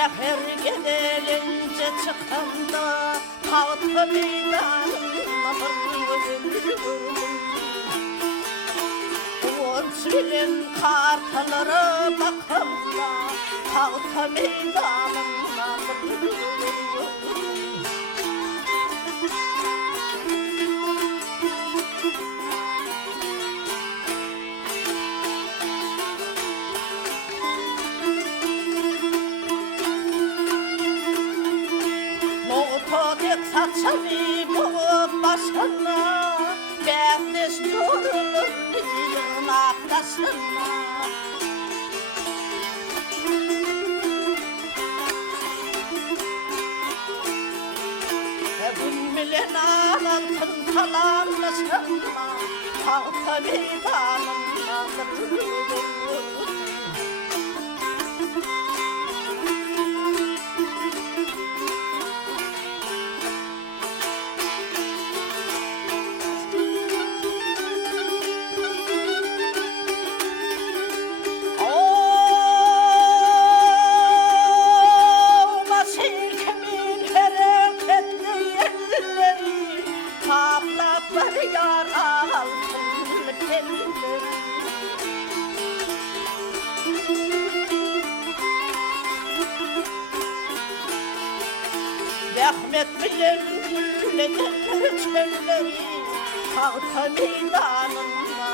Seher gelince çıkanda halkı meydanına Uğurçilin kartaları bakımda halkı meydanına Saçını boğup başına Bendiş durulur yırnaktaşına Gülmülen altın kalanlaşına Halka meydanına Rahmet bilir gülleyenler çölleri Halka meydanına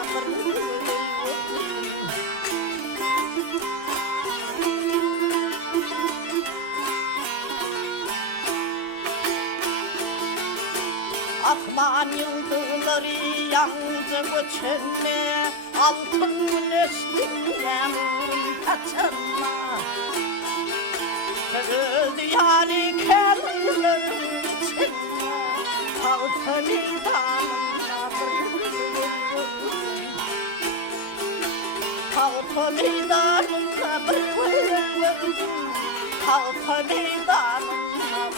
Akman yıldızları yandı göçenme Altın güneşliğe kaçanma Kız yani kendilerin içinde Halka meydanına Halka meydanına Halka meydanına